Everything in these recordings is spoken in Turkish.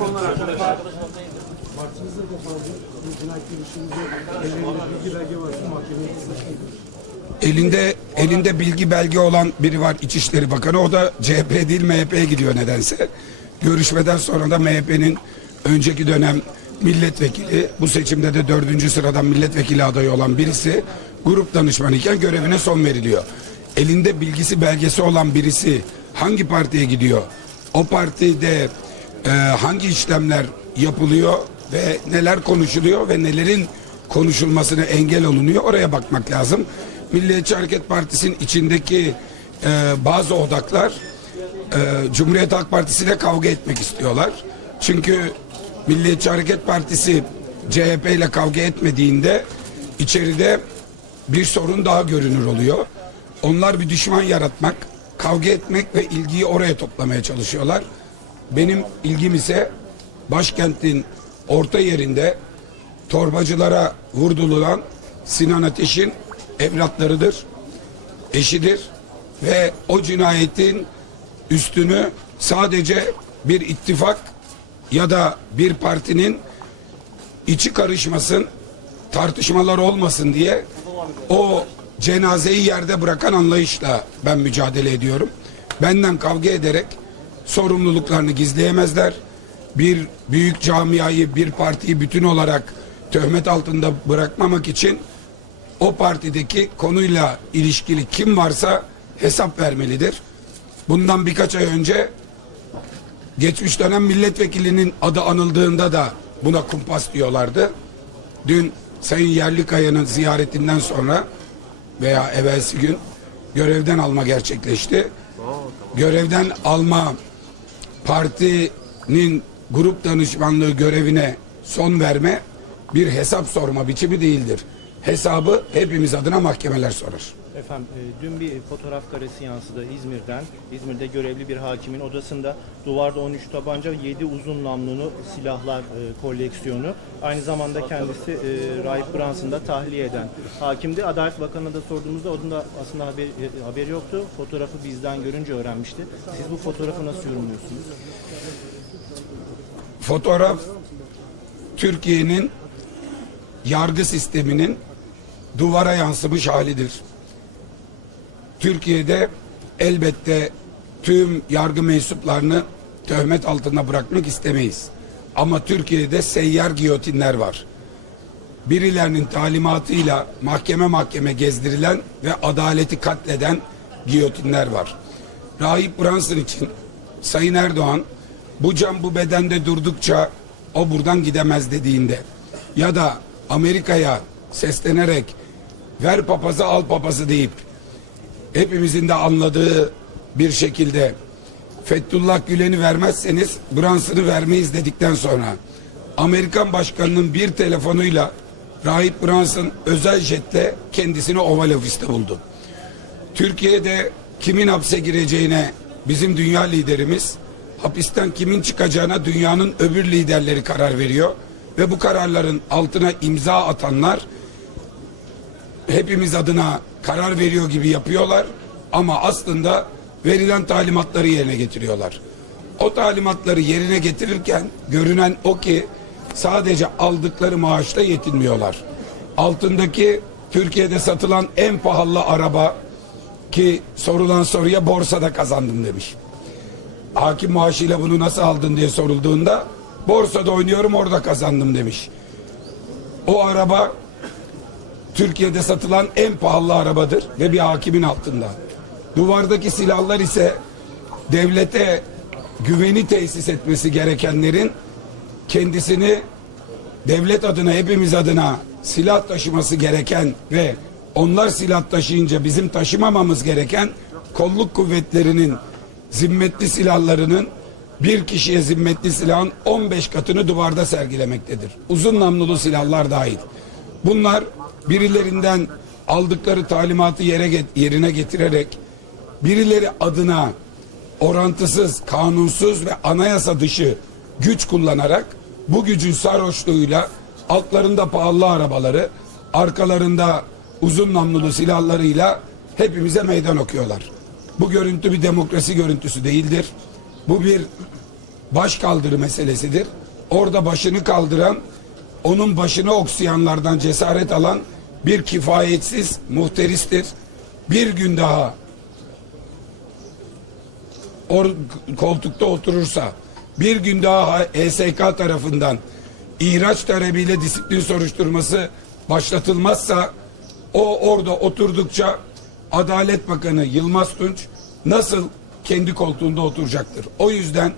konular arkadaşlar. Partinizde de fazla bu cinayet girişiminde ellerinde bilgi belge varsa mahkemeye kısıtlı. Elinde elinde bilgi belge olan biri var İçişleri Bakanı. O da CHP değil MHP'ye gidiyor nedense. Görüşmeden sonra da MHP'nin önceki dönem milletvekili bu seçimde de dördüncü sıradan milletvekili adayı olan birisi grup danışmanı iken görevine son veriliyor. Elinde bilgisi belgesi olan birisi hangi partiye gidiyor? O partide e, hangi işlemler yapılıyor ve neler konuşuluyor ve nelerin konuşulmasına engel olunuyor oraya bakmak lazım. Milliyetçi Hareket Partisi'nin içindeki e, bazı odaklar e, Cumhuriyet Halk Partisi ile kavga etmek istiyorlar. Çünkü Milliyetçi Hareket Partisi CHP ile kavga etmediğinde içeride bir sorun daha görünür oluyor. Onlar bir düşman yaratmak, kavga etmek ve ilgiyi oraya toplamaya çalışıyorlar. Benim ilgim ise başkentin orta yerinde torbacılara vurdurulan Sinan Ateş'in evlatlarıdır, eşidir ve o cinayetin üstünü sadece bir ittifak ya da bir partinin içi karışmasın, tartışmalar olmasın diye o cenazeyi yerde bırakan anlayışla ben mücadele ediyorum. Benden kavga ederek sorumluluklarını gizleyemezler. Bir büyük camiayı, bir partiyi bütün olarak töhmet altında bırakmamak için o partideki konuyla ilişkili kim varsa hesap vermelidir. Bundan birkaç ay önce geçmiş dönem milletvekilinin adı anıldığında da buna kumpas diyorlardı. Dün Sayın Yerlikaya'nın ziyaretinden sonra veya evvelsi gün görevden alma gerçekleşti. Görevden alma partinin grup danışmanlığı görevine son verme bir hesap sorma biçimi değildir. Hesabı hepimiz adına mahkemeler sorar. Efendim e, dün bir fotoğraf karesi yansıdı İzmir'den. İzmir'de görevli bir hakimin odasında duvarda 13 tabanca 7 uzun namlulu silahlar e, koleksiyonu. Aynı zamanda kendisi e, Rahip Branson'da tahliye eden hakimdi. Adalet Bakanı'na da sorduğumuzda onun da aslında haber, haberi yoktu. Fotoğrafı bizden görünce öğrenmişti. Siz bu fotoğrafı nasıl yorumluyorsunuz? Fotoğraf Türkiye'nin yargı sisteminin duvara yansımış halidir. Türkiye'de elbette tüm yargı mensuplarını töhmet altında bırakmak istemeyiz. Ama Türkiye'de seyyar giyotinler var. Birilerinin talimatıyla mahkeme mahkeme gezdirilen ve adaleti katleden giyotinler var. Rahip Brunson için Sayın Erdoğan bu can bu bedende durdukça o buradan gidemez dediğinde ya da Amerika'ya seslenerek ver papazı al papazı deyip hepimizin de anladığı bir şekilde Fethullah Gülen'i vermezseniz Brunson'ı vermeyiz dedikten sonra Amerikan başkanının bir telefonuyla Rahip Brunson özel jetle kendisini Oval Ofis'te buldu. Türkiye'de kimin hapse gireceğine bizim dünya liderimiz, hapisten kimin çıkacağına dünyanın öbür liderleri karar veriyor. Ve bu kararların altına imza atanlar hepimiz adına karar veriyor gibi yapıyorlar ama aslında verilen talimatları yerine getiriyorlar. O talimatları yerine getirirken görünen o ki sadece aldıkları maaşla yetinmiyorlar. Altındaki Türkiye'de satılan en pahalı araba ki sorulan soruya borsada kazandım demiş. Hakim maaşıyla bunu nasıl aldın diye sorulduğunda borsada oynuyorum orada kazandım demiş. O araba Türkiye'de satılan en pahalı arabadır ve bir hakimin altında. Duvardaki silahlar ise devlete güveni tesis etmesi gerekenlerin kendisini devlet adına hepimiz adına silah taşıması gereken ve onlar silah taşıyınca bizim taşımamamız gereken kolluk kuvvetlerinin zimmetli silahlarının bir kişiye zimmetli silahın 15 katını duvarda sergilemektedir. Uzun namlulu silahlar dahil. Bunlar birilerinden aldıkları talimatı yere get yerine getirerek birileri adına orantısız, kanunsuz ve anayasa dışı güç kullanarak bu gücün sarhoşluğuyla altlarında pahalı arabaları, arkalarında uzun namlulu silahlarıyla hepimize meydan okuyorlar. Bu görüntü bir demokrasi görüntüsü değildir. Bu bir baş kaldırı meselesidir. Orada başını kaldıran, onun başını oksayanlardan cesaret alan bir kifayetsiz muhteristir. Bir gün daha or, koltukta oturursa bir gün daha ESK tarafından ihraç talebiyle disiplin soruşturması başlatılmazsa o orada oturdukça Adalet Bakanı Yılmaz Tunç nasıl kendi koltuğunda oturacaktır. O yüzden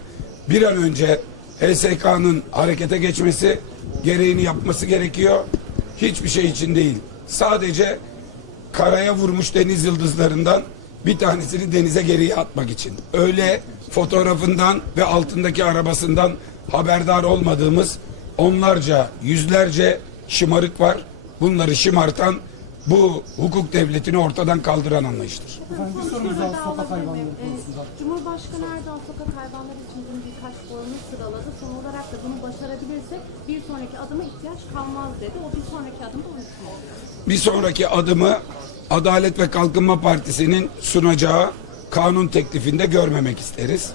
bir an önce HSK'nın harekete geçmesi gereğini yapması gerekiyor. Hiçbir şey için değil. Sadece karaya vurmuş deniz yıldızlarından bir tanesini denize geriye atmak için. Öyle fotoğrafından ve altındaki arabasından haberdar olmadığımız onlarca, yüzlerce şımarık var. Bunları şımartan bu hukuk devletini ortadan kaldıran anlayıştır. Efendim bir sorumuz daha sokak hayvanları konusunda. Ee, Cumhurbaşkanı Erdoğan sokak hayvanları için bunu birkaç formül sıraladı. Son olarak da bunu başarabilirsek bir sonraki adıma ihtiyaç kalmaz dedi. O bir sonraki adım da uyuştu mu? Bir sonraki adımı Adalet ve Kalkınma Partisi'nin sunacağı kanun teklifinde görmemek isteriz.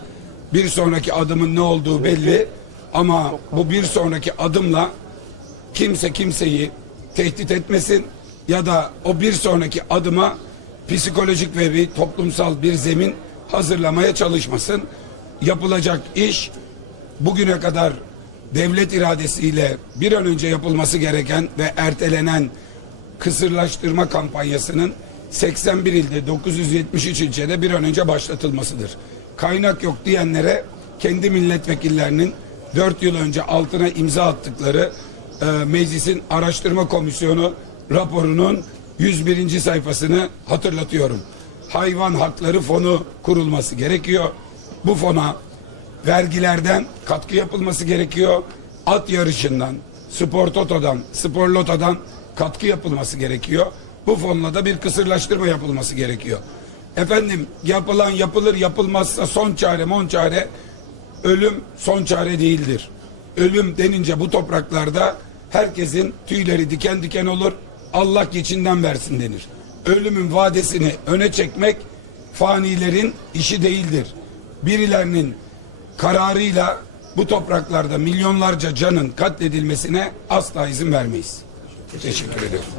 Bir sonraki adımın ne olduğu belli ama bu bir sonraki adımla kimse kimseyi tehdit etmesin ya da o bir sonraki adıma psikolojik ve bir toplumsal bir zemin hazırlamaya çalışmasın. Yapılacak iş bugüne kadar devlet iradesiyle bir an önce yapılması gereken ve ertelenen kısırlaştırma kampanyasının 81 ilde 973 ilçede bir an önce başlatılmasıdır. Kaynak yok diyenlere kendi milletvekillerinin 4 yıl önce altına imza attıkları e, meclisin araştırma komisyonu raporunun 101. sayfasını hatırlatıyorum. Hayvan hakları fonu kurulması gerekiyor. Bu fona vergilerden katkı yapılması gerekiyor. At yarışından, spor totodan, spor lotodan katkı yapılması gerekiyor. Bu fonla da bir kısırlaştırma yapılması gerekiyor. Efendim yapılan yapılır yapılmazsa son çare mon çare ölüm son çare değildir. Ölüm denince bu topraklarda herkesin tüyleri diken diken olur. Allah geçinden versin denir. Ölümün vadesini öne çekmek fanilerin işi değildir. Birilerinin kararıyla bu topraklarda milyonlarca canın katledilmesine asla izin vermeyiz. Teşekkür ediyorum.